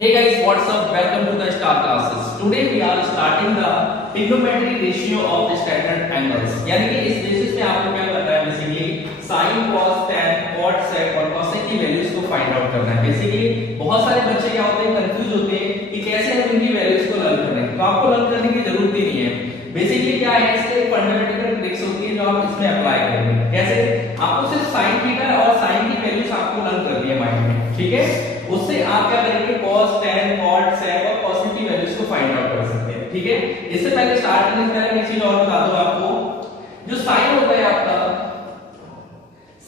Hey guys, what's up? Welcome to the Star Classes. Today we are starting the trigonometry ratio of standard angles. यानी कि इस basis पे आपको क्या करना है basically sin, cos, tan, cot, sec और cosec की वैल्यूज को फाइंड आउट करना है। बेसिकली बहुत सारे बच्चे क्या होते हैं कंफ्यूज होते हैं कि कैसे हम इनकी वैल्यूज को लर्न करें। तो आपको लर्न करने की जरूरत ही नहीं है। बेसिकली क्या है इसके फंडामेंटल ट्रिक्स होती है जो आप इसमें अप्लाई करेंगे। कैसे? आपको सिर्फ sin थीटा और sin की वैल्यूज आपको लर्न करनी है माइंड में, ठीक है? उससे आप क्या करेंगे cos, tan, cot, sec और cosec की वैल्यूज को फाइंड आउट कर सकते हैं, ठीक है? इससे पहले स्टार्ट करने से पहले एक चीज और बता दूं आपको, जो sin होता है आपका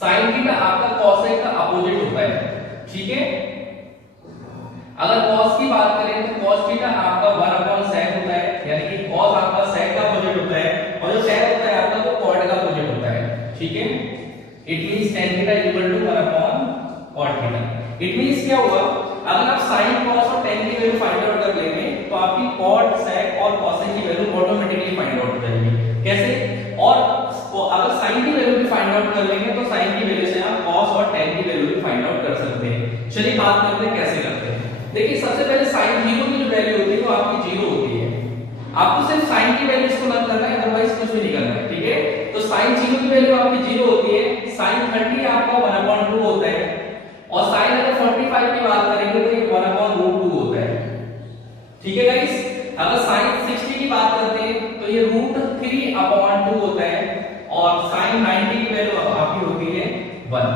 sin थीटा आपका cosec का अपोजिट होता है, ठीक है? अगर cos की बात करें तो cos थीटा आपका 1/sec होता है, यानी कि cos आपका sec का अपोजिट होता है और जो sec होता है आपका वो cot का अपोजिट होता है, ठीक है? It means tan theta equal to 1/cot theta. It means क्या हुआ, अगर आप sin, cos और tan की वैल्यू फाइंड आउट कर लेंगे तो आपकी cot, sec और cosec की वैल्यू ऑटोमेटिकली फाइंड आउट हो जाएगी। कैसे? और अगर sin की वैल्यू भी फाइंड आउट कर लेंगे तो sin की वैल्यू से आप cos और tan की वैल्यू भी फाइंड आउट कर सकते हैं। चलिए बात करते हैं कैसे करते हैं। देखिए सबसे पहले sin 0 की जो वैल्यू होती है वो आपकी 0 होती है। आपको सिर्फ sin की वैल्यू इसको लर्न करना है, अदरवाइज कुछ भी नहीं करना है, ठीक है? तो sin 0 की वैल्यू आपकी 0 होती है, sin 30 आपका 1/2 होता है और sin अगर 45 की बात करेंगे तो ये 1/√2 होता है, ठीक है गाइस? अगर sin 60 की बात करते हैं तो ये √3/2 होता है और sin 90 की वैल्यू आपकी होती है 1।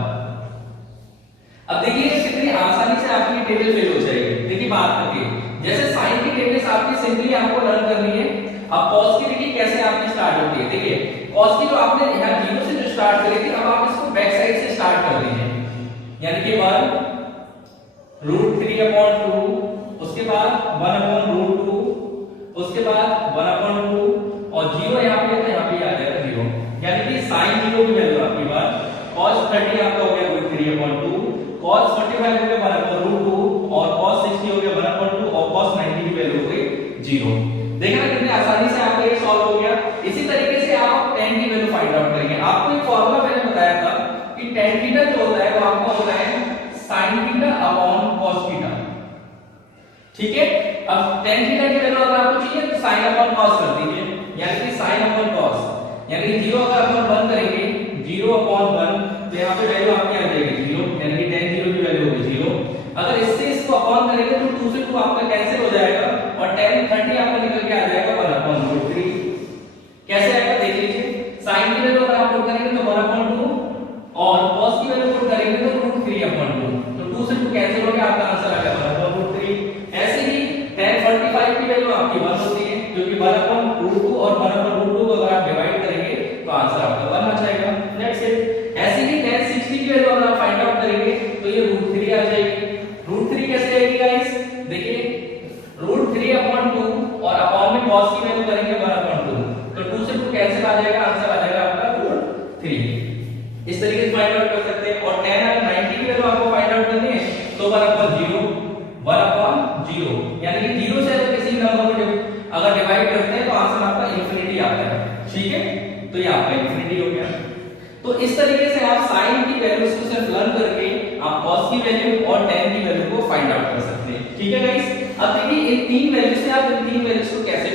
अब देखिए कितनी आसानी से आपकी टेबल फिल हो जाएगी। देखिए बात करके जैसे sin की टेबल्स आपकी सिंपली आपको लर्न करनी है। अब cos की देखिए कैसे आपकी स्टार्ट होती है। देखिए cos की जो आपने यहां 0 से जो स्टार्ट करी थी, अब आप इसको बैक साइड से स्टार्ट कर दीजिए, यानी कि 1√3/2, उसके बाद 1/√2, उसके बाद 1/2 और 0 यहाँ पे तो यहाँ पे आ जाएगा 0, यानी कि sin 0 की वैल्यू आपकी बात cos 30 आपका हो गया √3/2, cos 45 हो गया 1/√2 और cos 60 हो गया 1/2 और cos 90 की वैल्यू हो गई 0। देखा ना कितनी आसानी से आपका ये सॉल्व हो गया। इसी तरीके से आप tan की वैल्यू फाइंड आउट करेंगे। आपको एक फार्मूला मैंने बताया था कि tan थीटा जो होता है वो आपका होता है sin theta upon cos theta, ठीक है? अब tan थीटा की वैल्यू अगर आपको चाहिए तो sin अपॉन cos कर दीजिए, यानी कि sin अपॉन cos, यानी कि 0 अगर अपन 1 करेंगे 0/1 तो यहाँ पे वैल्यू आपकी आ जाएगी 0, यानी कि tan 0 की वैल्यू होगी 0। अगर इससे इसको अपॉन करेंगे तो 2 से 2 आपका कैंसिल हो जाएगा और tan 30 आपका निकल के आ जाएगा 1/√3। कैसे आएगा देख लीजिए, sin की वैल्यू अगर आप पुट करेंगे तो 1/2 और cos की वैल्यू पुट करेंगे तो √3/2, तो 2 से 2 कैंसिल हो गया, आपका आंसर आ गया 1/√3। ऐसे ही tan 45 की वैल्यू आपकी 1 होती है, क्योंकि 1/√2 और 1/√2 को अगर आप डिवाइड करेंगे तो आंसर आपका 1 आ जाएगा। That's it. ऐसे ही tan 60 की वैल्यू अगर आप फाइंड आउट करेंगे तो ये √3 आ जाएगी। √3 कैसे आएगी गाइस? देखिए √3/2 और अपॉन में cos की वैल्यू करेंगे 1/2, तो 2 से 2 कैंसिल आ जाएगा, आंसर आ जाएगा आपका √3। इस तरीके से फाइंड आउट कर सकते हैं। और tan अगर 90 की वैल्यू आपको फाइंड आउट करनी है तो 1/0, यानी कि 0 से अगर किसी नंबर को अगर डिवाइड करते हैं तो आंसर आपका इंफिनिटी आता है, ठीक है? तो ये आपका इंफिनिटी हो गया। तो इस तरीके से आप sin की वैल्यूज को सिर्फ लर्न करके आप cos की वैल्यू और tan की वैल्यू को फाइंड आउट कर सकते हैं, ठीक है गाइस? अब देखिए इन तीन वैल्यू से आप इन तीन वैल्यूज को कैसे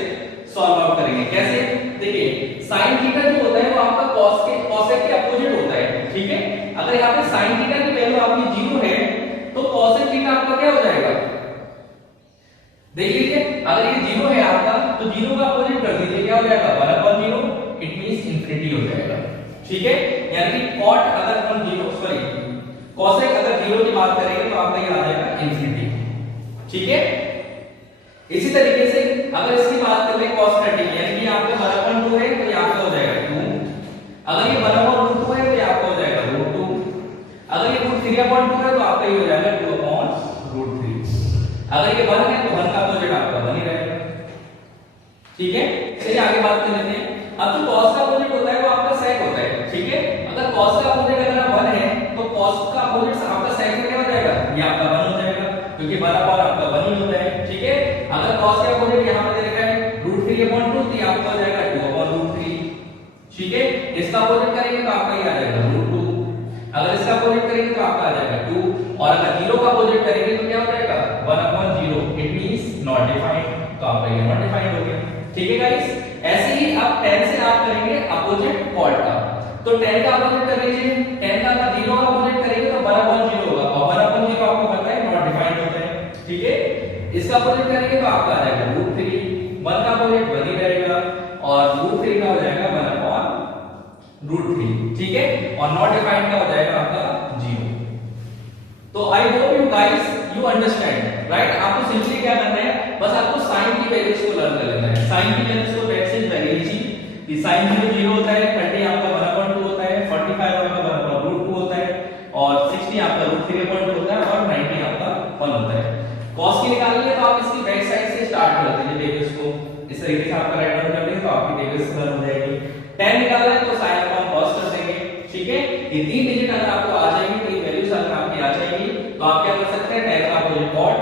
सॉल्व आउट करेंगे। कैसे? देखिए sin थीटा जो होता है वो आपका cosec के अपोजिट होता है, ठीक है? अगर यहाँ पे sin थीटा की वैल्यू आपकी 0 है तो cosec थीटा आपका क्या हो जाएगा, देख लीजिए। अगर ये 0 है आपका तो 0 का अपोजिट कर दीजिए, क्या हो जाएगा 1/0, इट मींस इंफिनिटी हो जाएगा, ठीक है? यानी कि cot अगर हम 0 सॉरी cosec अगर 0 की बात करेंगे तो आपका ये आ जाएगा इंफिनिटी, ठीक है? इसी तरीके से अगर इसकी बात करें cos 30, यानी कि आपका 1/2 है तो ये आपका हो जाएगा 2, अगर ये 1/2 है तो ये आपका हो जाएगा √2, अगर ये √3/2 है तो आपका ये हो जाएगा 2/√3, अगर ये 1 है तो 1 का अपोजिट आपका 1 ही रहेगा, ठीक है? चलिए आगे बात कर लेते हैं। अब जो cos का अपोजिट होता है वो आपका sec होता है, ठीक है? अगर cos का अपोजिट अगर 1 है तो cos का अपोजिट आपका sec में क्या हो जाएगा, ये आपका 1 हो जाएगा, क्योंकि 1/2 आपका 1 ही होता है, ठीक है? अगर cos का अपोजिट यहां पे दे रखा है √3/2 तो ये आपका हो जाएगा 2/√3, ठीक है? इसका अपोजिट करेंगे तो आपका ये आ जाएगा √2, अगर इसका अपोजिट करेंगे तो आपका आ जाएगा 2 और अगर 0 का अपोजिट करेंगे तो क्या हो जाएगा 1/0 इज नॉट डिफाइंड, तो आपका ये नॉट डिफाइंड हो गया। ठीक है गाइस, ऐसे ही आप 10 से आप करेंगे अपोजिट क्वाड का, तो 10 का अपोजिट कर लीजिए, 10 का 0 का अपोजिट करेंगे तो 1/0 होगा, और 1/0 आपको पता है नॉट डिफाइंड होता है। ठीक है, इसका अपोजिट करेंगे तो आपका आ जाएगा √3, 1 का अपोजिट 1 ही रहेगा, और √3 का हो जाएगा 1/√3। ठीक है, और नॉट डिफाइंड का हो जाएगा आपका 0। तो I hope you guys you understand, right. आपको सिंपली क्या करना है, बस आपको साइन की वैल्यूज को लर्न कर लेना है। साइन की वैल्यूज को दैट्स इज वेरी इजी, कि sin 0 होता है, 30 आपका 1/2 होता है, 45 आपका 1/√2 होता है, और 60 आपका √3/2 होता है, और 90 आपका 1 होता है। cos की निकालनी है तो आप इसकी बैक साइड से स्टार्ट कर दीजिए टेबल्स को, इस तरीके से आपका राइट डाउन कर देंगे तो आपकी टेबल्स लर्न हो जाएगी। tan निकालना है तो sin अपॉन cos कर देंगे। ठीक है, ये 3 डिजिट अगर आपको आ जाएगी, तो ये वैल्यूज अगर आपकी आ जाएगी, तो आप क्या कर सकते हैं, tan का अपोजिट cot,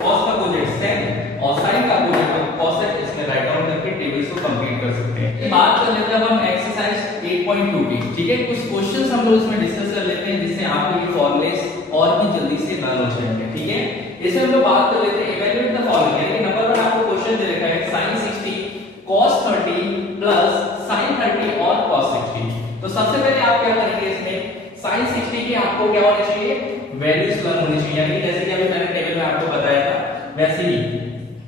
cos का अपोजिट sin, और sin का अपोजिट cosec, इसमें राइट डाउन करके टेबल्स को कंप्लीट कर सकते हैं। बात कर लेते हैं हम एक्सरसाइज 8.2 की। ठीक है, कुछ क्वेश्चंस हम लोग इसमें डिस्कस कर लेते हैं, जिससे आपके ये फॉर्मूलेस और भी जल्दी से लर्न हो जाएंगे। ठीक है, इसमें हम लोग बात कर लेते हैं इवैल्यूएट द फॉलोइंग, यानी नंबर 1 आपको क्वेश्चन दे रखा है sin 60 cos 30 प्लस sin 30 और cos 60। तो सबसे पहले आप क्या करेंगे, इसमें sin 60 की आपको क्या होनी चाहिए, वैल्यूज लर्न होनी चाहिए, यानी जैसे कि अभी मैंने टेबल में आपको बताया था वैसे ही।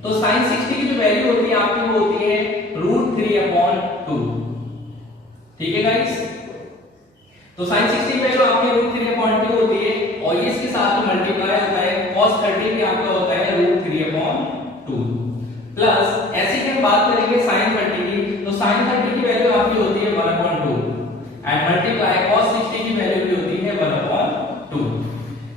तो sin 60 की जो वैल्यू होती है आपकी, वो होती है √3/2। ठीक है गाइस, तो sin 60 की वैल्यू आपकी √3/2 होती है, और ये इसके साथ मल्टीप्लाई होता है, cos 30 भी आपका होता है √3/2 प्लस, ऐसे ही हम बात करेंगे sin 30 की, तो sin 30 की वैल्यू आपकी होती है 1/2 एंड मल्टीप्लाई cos 60 की वैल्यू भी होती है 1/2।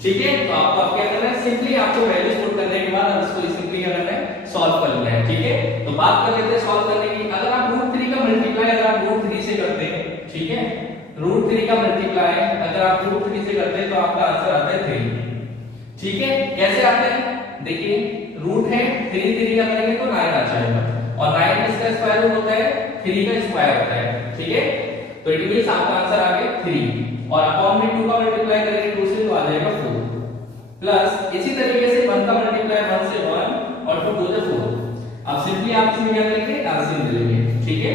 ठीक है, तो आपको अब क्या करना है, सिंपली आपको वैल्यूज पुट करने के बाद अब इसको सिंपली क्या करना है, सॉल्व कर लेना है। ठीक है, तो बात कर लेते हैं सॉल्व करने की। अगर आप √3 का मल्टीप्लाई अगर आप √3 से करते हैं, ठीक है, √3 का मल्टीप्लाई अगर आप √3 से करते हैं तो आपका आंसर आता है 3। ठीक है, कैसे आता है, देखिए रूट है, 3 3 का करेंगे तो 9 आ जाएगा, और 9 इसका स्क्वायर रूट होता है, 3 का स्क्वायर होता है। ठीक है, तो इट मींस आपका आंसर आ गया 3, और अपॉन में 2 का मल्टीप्लाई करेंगे 2 से तो आ जाएगा 4, प्लस इसी तरीके से 1 का मल्टीप्लाई 1 से 1 और 2 से 4। अब सिंपली आप इसमें क्या करेंगे, एलसीएम ले लेंगे। ठीक है,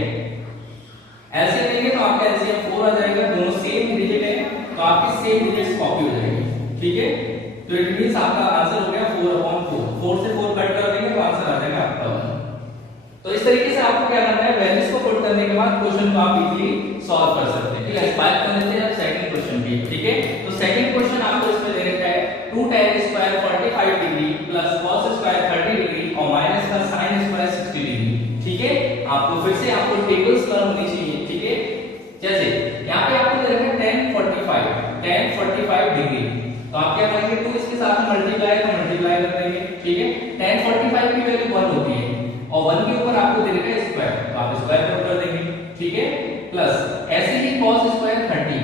एलसीएम लेंगे तो आपका एलसीएम 4 आ जाएगा, दोनों सेम डिजिट है तो आपकी सेम डिजिट्स कॉपी हो जाएगी। ठीक है, तो इट मींस आपका आंसर हो गया 4/4, 4 से 4 कट कर देंगे तो आंसर आ जाएगा आपका 1। तो इस तरीके से आपको क्या करना है, वैल्यूज को पुट करने के बाद क्वेश्चन को आप इजीली सॉल्व कर सकते हैं। ठीक है, बात कर लेते हैं सेकंड क्वेश्चन की। ठीक है, तो सेकंड क्वेश्चन आपको इसमें दे रखा है 2 tan square 45 degree plus cos square 30 degree और माइनस का sin स्क्वायर 60 डिग्री। ठीक है, आपको फिर से आपको टेबल्स लर्न होनी चाहिए। ठीक है, जैसे यहाँ पे आपको दे रखा है tan 45 डिग्री, तो आप क्या करेंगे, 2 इसके साथ मल्टीप्लाई तो मल्टीप्लाई कर देंगे। ठीक है, tan 45 की वैल्यू 1 होती है, और 1 के ऊपर आपको दे रखा है स्क्वायर, तो आप स्क्वायर पुट कर देंगे। ठीक है, प्लस ऐसे ही cos स्क्वायर 30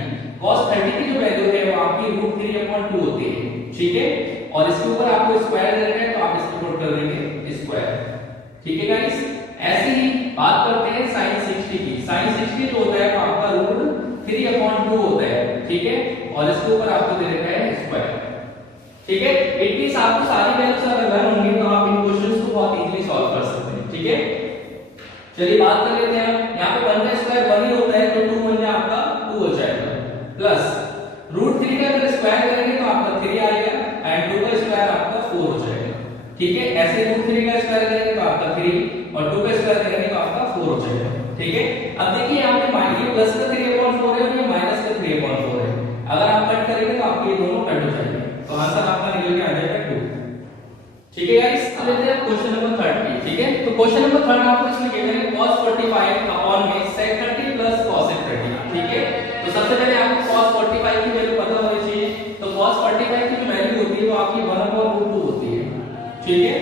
की जो वैल्यू है वो आपकी √3/2 होती है। ठीक है, और इसके ऊपर आपको स्क्वायर दे रखा है तो आप इसको पुट कर देंगे स्क्वायर। ठीक है गाइस, ऐसे ही बात करते हैं sin 60 की। sin 60 जो होता है वो आपका √3/2 होता है। ठीक है, और इसके ऊपर आपको दे रखा है स्क्वायर। ठीक है, इट मींस आपको सारी वैल्यूज अगर लर्न होंगी तो आप इन क्वेश्चंस को बहुत इजीली सॉल्व कर सकते हैं। ठीक है, चलिए बात कर लेते हैं। यहाँ पे 1 का स्क्वायर 1 ही होता है, तो 2 1 आपका 2 हो जाएगा, प्लस √3 का अगर स्क्वायर करेंगे तो आपका 3 आएगा, एंड 2 का स्क्वायर आपका 4 हो जाएगा। ठीक है, ऐसे √3 का स्क्वायर करेंगे तो आपका 3, और 2 का स्क्वायर करेंगे तो आपका 4 हो जाएगा। ठीक है, अब देखिए यहाँ पे ये प्लस का 3/4 है और ये माइनस का 3/4 है, अगर आप कट करेंगे तो आपके ये दोनों कट हो जाएंगे, तो आंसर आपका निकल के आ जाएगा 2। ठीक है गाइस, अब लेते हैं क्वेश्चन नंबर 3 की। ठीक है, तो क्वेश्चन नंबर 3 आपको इसमें गिवन है cos 45 अपॉन में sec 30 प्लस cosec 30। ठीक है, तो सबसे पहले आपको cos 45 की वैल्यू पता होनी चाहिए, तो cos 45 की जो वैल्यू होती है वो आपकी 1/2 होती है। ठीक है,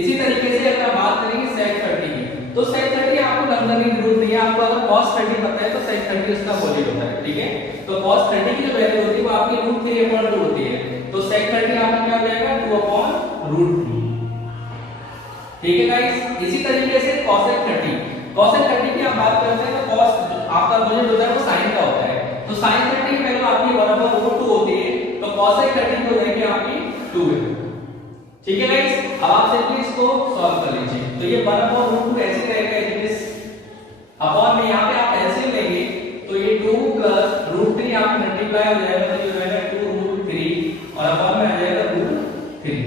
इसी तरीके से अगर बात करेंगे sec 30 की, तो sec 30 आपको नंबर की जरूरत नहीं है, आपको अगर cos 30 पता है तो sec 30 उसका वैल्यू होता है। ठीक है, तो cos 30 की जो वैल्यू होती है वो आपकी √3/2 होती है, तो sec 30 आपका क्या हो जाएगा 2/√3। ठीक है गाइस, इसी तरीके से cosec 30 की आप बात करते हैं तो cos आपका जो होता है वो sin का होता है, तो sin 30 की वैल्यू आपकी 1/√2 होती है, तो cosec 30 हो जाएगी आपकी 2 है। ठीक है गाइस, अब आप सिंपली इसको सॉल्व कर लीजिए। तो ये 1/√2 ऐसे रहेगा इस अपॉन में, यहाँ पे आप एलसीएम लेंगे तो ये 2 प्लस √3 आप मल्टीप्लाई हो जाएगा तो ये हो जाएगा 2√3 और अपॉन में आ जाएगा √3।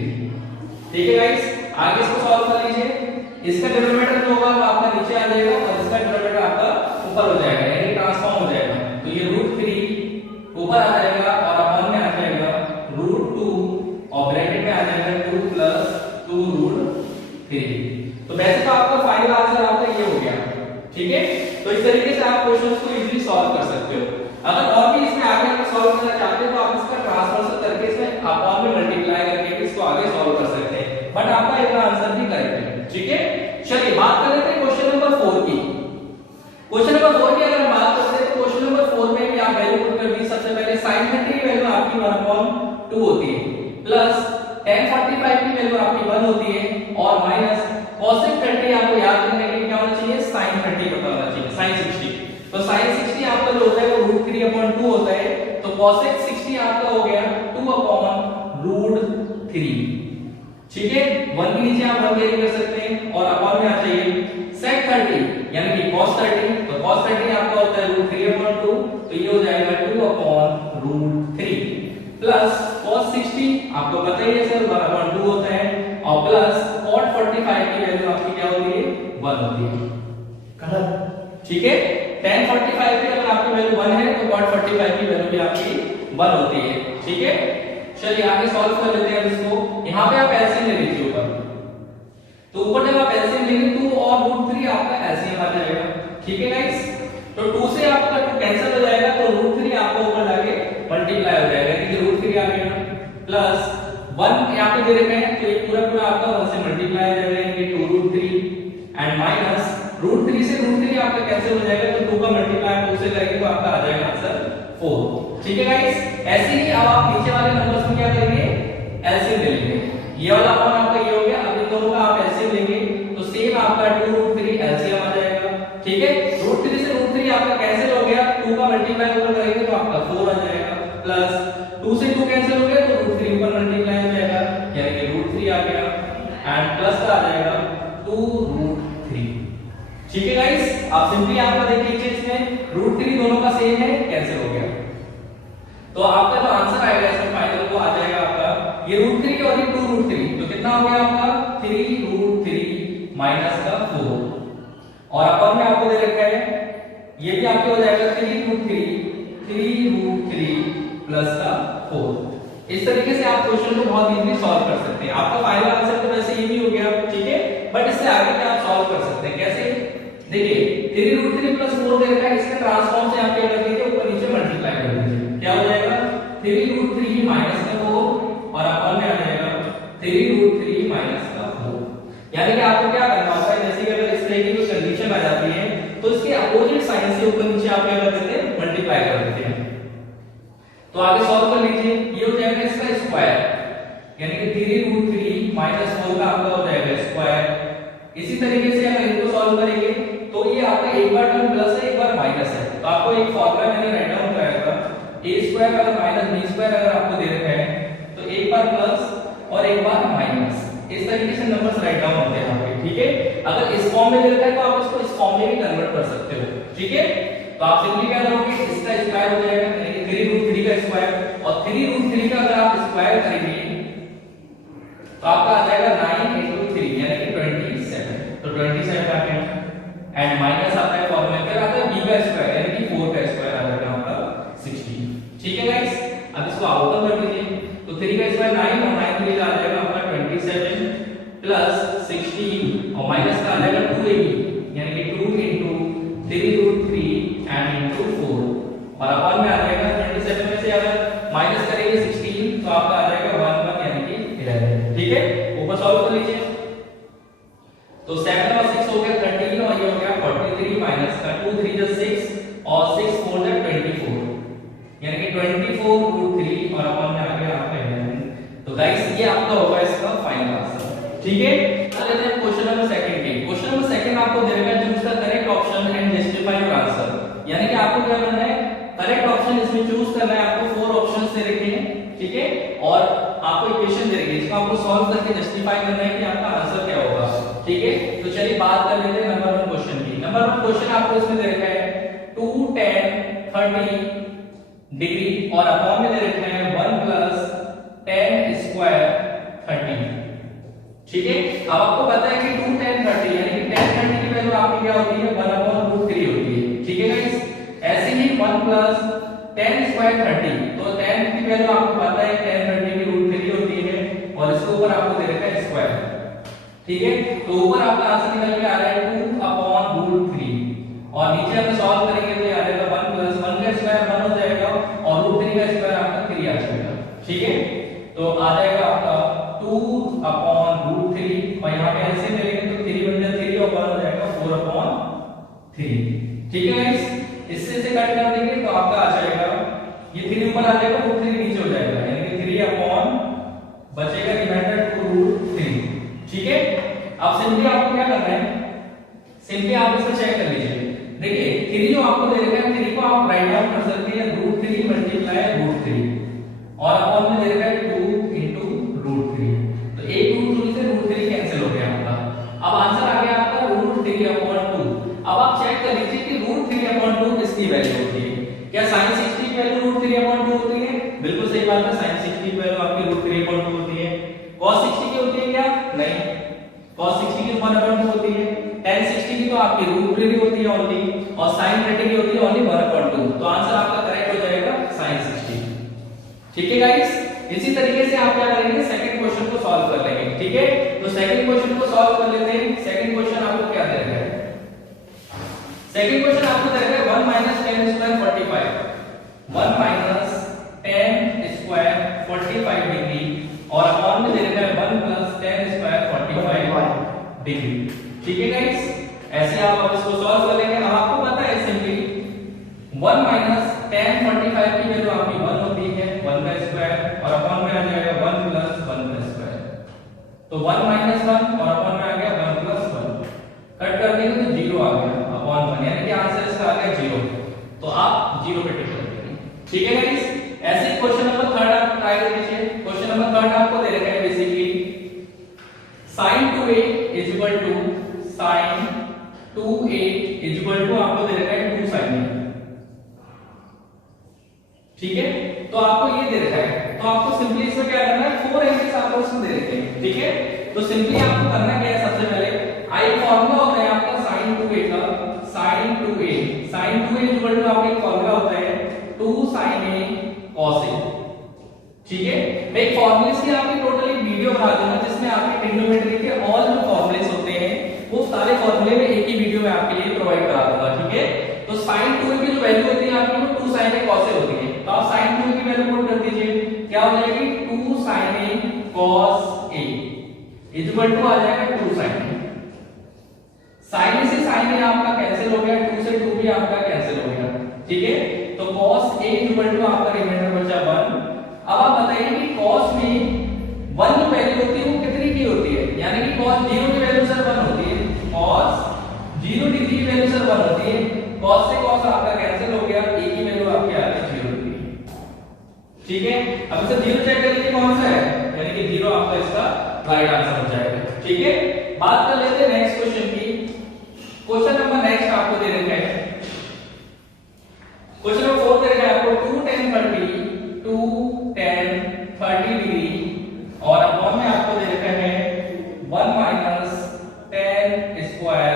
ठीक है गाइस, आगे इसको सॉल्व कर लीजिए। इसका डिनोमिनेटर जो होगा वो आपका नीचे आ जाएगा और इसका डिनोमिनेटर आपका ऊपर हो जाएगा, यानी ट्रांसफॉर्म हो जाएगा। तो ये √3 ऊपर आ जाएगा और अपॉन में आ जाएगा √2 और ब्रैकेट में आ जाएगा 2 प्लस 2√3। तो वैसे तो आपका फाइनल आंसर आपका ये हो गया। ठीक है, तो इस तरीके से आप क्वेश्चंस को इजीली सॉल्व कर सकते हो। अगर और भी इसमें आगे आप सॉल्व करना चाहते हो तो आप इसका ट्रांसफर करके इसमें अपॉन में मल्टीप्लाई करके इसको आगे सॉल्व कर सकते हैं, बट आपका इसका आंसर भी करेक्ट है। ठीक है, चलिए बात कर लेते हैं क्वेश्चन नंबर 4 की। क्वेश्चन नंबर 4 की अगर हम बात करते हैं तो क्वेश्चन नंबर 4 में भी आप वैल्यू पुट कर दी। सबसे पहले sin 30 की वैल्यू आपकी 1/2 होती है, प्लस tan 45 की वैल्यू आपकी 1 होती है और माइनस cos 30 आपको याद रखने के लिए क्या होना चाहिए, sin 30 पता होना चाहिए, sin 60। तो sin 60 आपका जो होता है वो √3/2 होता है, तो cos 60 आपका हो गया 2/√3। ठीक है, 1 के नीचे आप 1 कैरी कर सकते हैं और अपॉन में आ जाइए sec 30 यानी कि cos 30। तो cos 30 आपका होता है √3/2, तो ये हो जाएगा 2/√3 प्लस cos 60 आपको पता ही है सर 1/2 होता है और प्लस cot 45 की वैल्यू आपकी क्या होती है, 1 होती है। करेक्ट, ठीक है, tan 45 की अगर आपकी वैल्यू 1 है तो cot 45 की वैल्यू भी आपकी 1 होती है। ठीक है, चलिए आगे सॉल्व कर लेते हैं अब इसको। यहाँ पे आप एलसीएम ले लीजिए ऊपर, तो ऊपर जब आप एलसीएम लेंगे 2 और √3 आपका एलसीएम आ जाएगा। ठीक है गाइस, तो 2 से आपका 2 कैंसिल हो जाएगा तो √3 आपको ऊपर लाके मल्टीप्लाई हो जाएगा, क्योंकि √3 आ गया प्लस 1 यहाँ पे दे रखे हैं तो ये पूरा पूरा आपका 1 से मल्टीप्लाई हो जाएगा, यानी 2√3 एंड माइनस √3 से √3 आपका कैंसिल हो जाएगा तो 2 का मल्टीप्लाई 2 से करेंगे तो आपका आ जाएगा आंसर 4। ठीक है गाइस, ऐसे ही अब आप नीचे वाले नंबर्स में क्या करेंगे, एलसीएम ले लेंगे। ये वाला अपॉन आपका ये हो गया, अब इन दोनों का आप एलसीएम लेंगे तो सेम आपका 2√3 एलसीएम आ जाएगा। ठीक है, √3 से √3 आपका कैंसिल हो गया, 2 का मल्टीप्लाई ऊपर करेंगे तो आपका 4 आ जाएगा, प्लस 2 से 2 कैंसिल हो गया तो √3 ऊपर मल्टीप्लाई हो जाएगा, यानी कि √3 आ गया एंड प्लस का आ जाएगा 2√3। ठीक है गाइस, आप सिंपली आपका देख लीजिए इसमें √3 दोनों का सेम है, कैंसिल हो गया, तो आपका जो आंसर आएगा इसमें फाइनल वो आ जाएगा आपका ये √3 और ये 2√3, तो कितना हो गया आपका 3√3 माइनस का 4 और अपन में आपको दे रखा है ये भी आपके हो जाएगा 3√3 प्लस का 4। इस तरीके से आप क्वेश्चन को बहुत इजीली सॉल्व कर सकते हैं। आपका फाइनल आंसर तो वैसे ये भी हो गया, ठीक है, बट इससे आगे भी आप सॉल्व कर सकते हैं। कैसे, देखिए 3√3 प्लस 4 दे रखा है, इसका ट्रांसफॉर्म से आप क्या कर दीजिए, ऊपर नीचे मल्टीप्लाई कर दीजिए, क्या हो जाएगा 3√3 माइनस का 4 और अपन में आ जाएगा 3√3 माइनस का 4। यानी कि आपको क्या करना होता है, जैसे कि अगर इस तरह की कोई कंडीशन आ जाती है तो इसके अपोजिट साइन से ऊपर नीचे आप क्या कर देते हैं, मल्टीप्लाई कर देते हैं। तो आगे सॉल्व कर लीजिए, ये हो जाएगा इसका स्क्वायर, यानी कि 3√3 माइनस 4 का आपका हो जाएगा स्क्वायर। इसी तरीके से अगर इनको सॉल्व करेंगे तो ये आपका एक बार टर्म प्लस है, एक बार माइनस है, तो आपको एक फार्मूला मैंने राइट डाउन कराया था, a² अगर माइनस b² अगर आपको दे रखा है तो एक बार प्लस और एक बार माइनस, इस तरीके से नंबर्स राइट डाउन होते हैं यहाँ पे। ठीक है, अगर इस फॉर्म में दे रखा है तो आप इसको इस फॉर्म में भी कन्वर्ट कर सकते हो। ठीक है, तो आप सिंपली क्या करोगे, इसका स्क्वायर हो जाएगा, यानी कि 3√3 का स्क्वायर, और 3√3 का अगर आप स्क्वायर करेंगे तो आपका आ जाएगा 9 × 3 यानी कि 27, तो 27 आ गया एंड माइनस आता है फॉर्मूला, फिर आता है b का स्क्वायर यानी कि 4 का स्क्वायर आ जाएगा आपका 60। ठीक है गाइस, अब इसको आउट कर दीजिए, तो 3 का स्क्वायर 9 और 9 के लिए आ जाएगा आपका 27 प्लस 16 और माइनस का आ जाएगा 2ab यानी कि 2 × 3√3 एंड * 4 और अपन में आ जाएगा 27 में से अगर माइनस करेंगे 16 तो आपका आ जाएगा 1 यानी कि 11। ठीक है, ऊपर सॉल्व कर लीजिए, तो 7 और 6 हो गया 13 और ये हो गया 43 माइनस का 2 3 = 6 और 6 4 = 24 यानी कि 24√3 और अपन में आ गया आपका 11। तो गाइस ये आपका होगा इसका फाइनल आंसर। ठीक है, चलिए लेते हैं क्वेश्चन नंबर 2 के। क्वेश्चन नंबर 2 आपको दे रखा है choose the correct option and justify your answer, यानी कि आपको क्या करना है, करेक्ट ऑप्शन इसमें चूज करना है। आपको 4 ऑप्शंस दे रखे हैं ठीक है, और आपको इक्वेशन दे रखी है, इसको आपको सॉल्व करके जस्टिफाई करना है कि आपका आंसर क्या होगा, ठीक है। तो चलिए बात कर लेते हैं नंबर 1 क्वेश्चन की। नंबर 1 क्वेश्चन आपको इसमें दे रखा है 2 tan 30 डिग्री और अपॉन में दे रखा है 1 प्लस tan स्क्वायर 30, ठीक है। अब आपको पता है कि 2 tan 30 यानी कि tan 30 की वैल्यू आपकी क्या होती है 1/√3 होती है, ठीक है गाइस। ऐसे ही 1 प्लस tan स्क्वायर 30, तो tan की वैल्यू आपको पता है tan 30 की √3 होती है और इसके ऊपर आपको दे रखा है स्क्वायर, ठीक है। तो ऊपर आपका आंसर निकल के आ रहा है 2/√3 और नीचे हम सॉल्व करेंगे तो ये आ जाएगा 1 प्लस 1 का स्क्वायर 1 हो जाएगा और √3 का स्क्वायर आपका 3 आ जाएगा, ठीक है। तो आ जाएगा आपका 2/√3 और यहाँ पे एलसीएम ले लेंगे तो 3 बन जाएगा 3 और 1 हो जाएगा 4/3, ठीक है गाइस। इससे से कट कर देंगे तो आपका आ जाएगा ये 3 ऊपर आ जाएगा √3 नीचे हो जाएगा यानी कि 3 अपॉन बचेगा रिमाइंडर 2√3, ठीक है। अब सिंपली आपको क्या करना है, सिंपली आप इसको चेक कर लीजिए। देखिए 3 जो आपको दे रखा है 3 को आप राइट डाउन कर सकते हैं √3 मल्टीप्लाई √3 और अपॉन में दे रखा है 2 into √3, तो एक √3 से √3 कैंसिल हो गया आपका। अब आंसर आ गया आपका √3/2। अब आप चेक कर लीजिए कि √3/2 किसकी वैल्यू होती है। क्या sin 60 की वैल्यू √3/2 होती है? बिल्कुल सही बात है, sin 60 की वैल्यू आपकी √3/2 होती है। cos 60 की होती है क्या? नहीं, cos 60 की 1/2 होती है। tan 60 की तो आपकी √3 होती है ओनली और sin 30 की होती है ओनली 1/2, तो आंसर आपका करेक्ट हो जाएगा sin 60, ठीक है गाइस। इसी तरीके से आप क्या करेंगे सेकंड क्वेश्चन को सॉल्व कर लेंगे, ठीक है। तो सेकंड क्वेश्चन को सॉल्व कर लेते हैं। सेकंड क्वेश्चन आपको क्या दे रखा है, सेकंड क्वेश्चन आपको दे रखा है 1 - tan square 45, 1 - tan square 45 degree और अपॉन में दे रखा है 1 प्लस tan स्क्वायर 45 डिग्री, ठीक है गाइस। ऐसे आप अब इसको सॉल्व कर लेंगे। अब आपको पता है सिंपली 1 - tan 45 की वैल्यू आपकी 1 होती है 1 का स्क्वायर और अपॉन में आ जाएगा 1 प्लस 1 का स्क्वायर, तो 1 - 1 और अपॉन में आ गया 1 प्लस 1, कट कर देंगे तो 0 आ गया अपॉन 1 यानी कि आंसर इसका आ गया 0, तो आप 0 पे टिक कर देंगे, ठीक है गाइस। ऐसे क्वेश्चन नंबर 3 आप ट्राई कर लीजिए। क्वेश्चन नंबर 3 आपको दे रखा है basically sin 2a sin 2a आपको दे रखा है 2 sin a, ठीक है। तो आपको ये दे रखा है तो आपको सिंपली इसमें क्या करना है 4 एंगल्स आपको इसमें दे रखे हैं, ठीक है। तो सिंपली आपको करना क्या है, सबसे पहले आई फार्मूला होता है आपका sin 2a का, sin 2a आपका एक फार्मूला होता है 2 sin a cos a, ठीक है। मैं एक फार्मूले की आपकी टोटल एक वीडियो बना दूंगा जिसमें आपके ट्रिग्नोमेट्री के ऑल जो फार्मूलेस होते हैं वो सारे फार्मूले में एक ही वीडियो में आपके लिए प्रोवाइड करा दूंगा, ठीक है। तो sin 2a की जो वैल्यू होती है आपकी वो 2 sin a cos a होती है, तो आप sin 2a की वैल्यू पुट कर दीजिए, क्या हो जाएगी 2 sin a cos a आ जाएगा 2 sin a। sin a से sin a आपका कैंसिल हो गया, 2 से 2 भी आपका कैंसिल हो गया, ठीक है। तो cos a आपका रिमाइंडर बचा 1। अब आप बताइए कि cos में 1 जो वैल्यू होती है वो कितनी की होती है, यानी कि cos 0 की वैल्यू सर 1 होती है, cos 0 डिग्री की वैल्यू सर 1 होती है, cos से cos आपका कैंसिल हो गया, a की वैल्यू आपकी आ गई 0 डिग्री, ठीक है। अब इसे 0 चेक कर लीजिए कौन सा है, यानी कि 0 आपका इसका राइट आंसर हो जाएगा, ठीक है। बात कर लेते हैं नेक्स्ट क्वेश्चन की। क्वेश्चन नंबर नेक्स्ट आपको दे रखा है, क्वेश्चन नंबर 4 दे रखा है आपको 2 tan 30 डिग्री और अपॉन में आपको दे रखा है 1 - tan स्क्वायर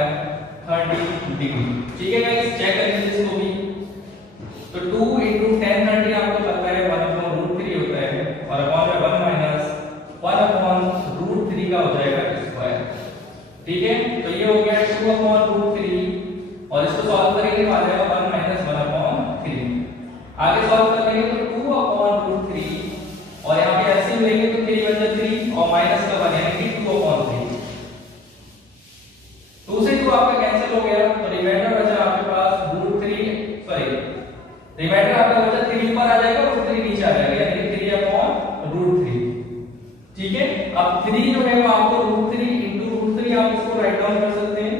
30 डिग्री, ठीक है गाइस। चेक कर लीजिए इसको भी, तो 2 into tan 30 आपको पता है 1/√3 होता है और अपॉन में 1 का हो जाएगा स्क्वायर, ठीक है। तो ये हो गया 2/√3 और इसको सॉल्व करेंगे तो आ जाएगा 1 - 1/3। आगे सॉल्व करेंगे तो 2/√3 और यहाँ पे एलसीएम लेंगे तो 3 बन जाए 3 और माइनस का 1 यानी कि 2/3। 2 से 2 आपका कैंसिल हो गया तो रिमाइंडर बचा आपके पास रिमाइंडर आपका बचा 3 ऊपर आ जाएगा और 3 नीचे आ जाएगा यानी कि 3/√3, ठीक है। अब 3 जो है वो आपको √3 into √3 आप इसको राइट डाउन कर सकते हैं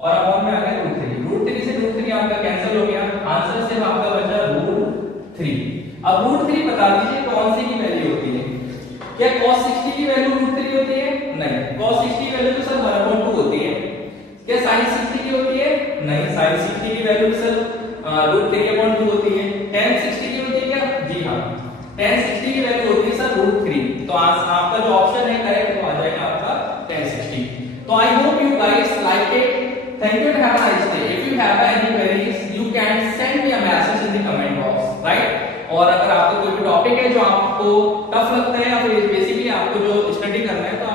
और अपॉन में आ गया √3 से √3 आपका कैंसिल हो गया, आंसर सिर्फ आपका बचा √3। अब √3 बता दीजिए कौन होती है। क्या sin 60 की होती है? नहीं, sin 60 की वैल्यू सर √3/2 होती है। tan 60 की होती है क्या? जी हाँ, tan 60 की वैल्यू होती है सर √3। तो आपका जो ऑप्शन है करेक्ट वो आ जाएगा आपका tan 60। तो I hope you guys like it. Thank you and have a nice day. If you have any queries you can send me a message in the comment box, right. और अगर आपको कोई भी topic है जो आपको tough लगता है या फिर बेसिकली आपको जो स्टडी करना है तो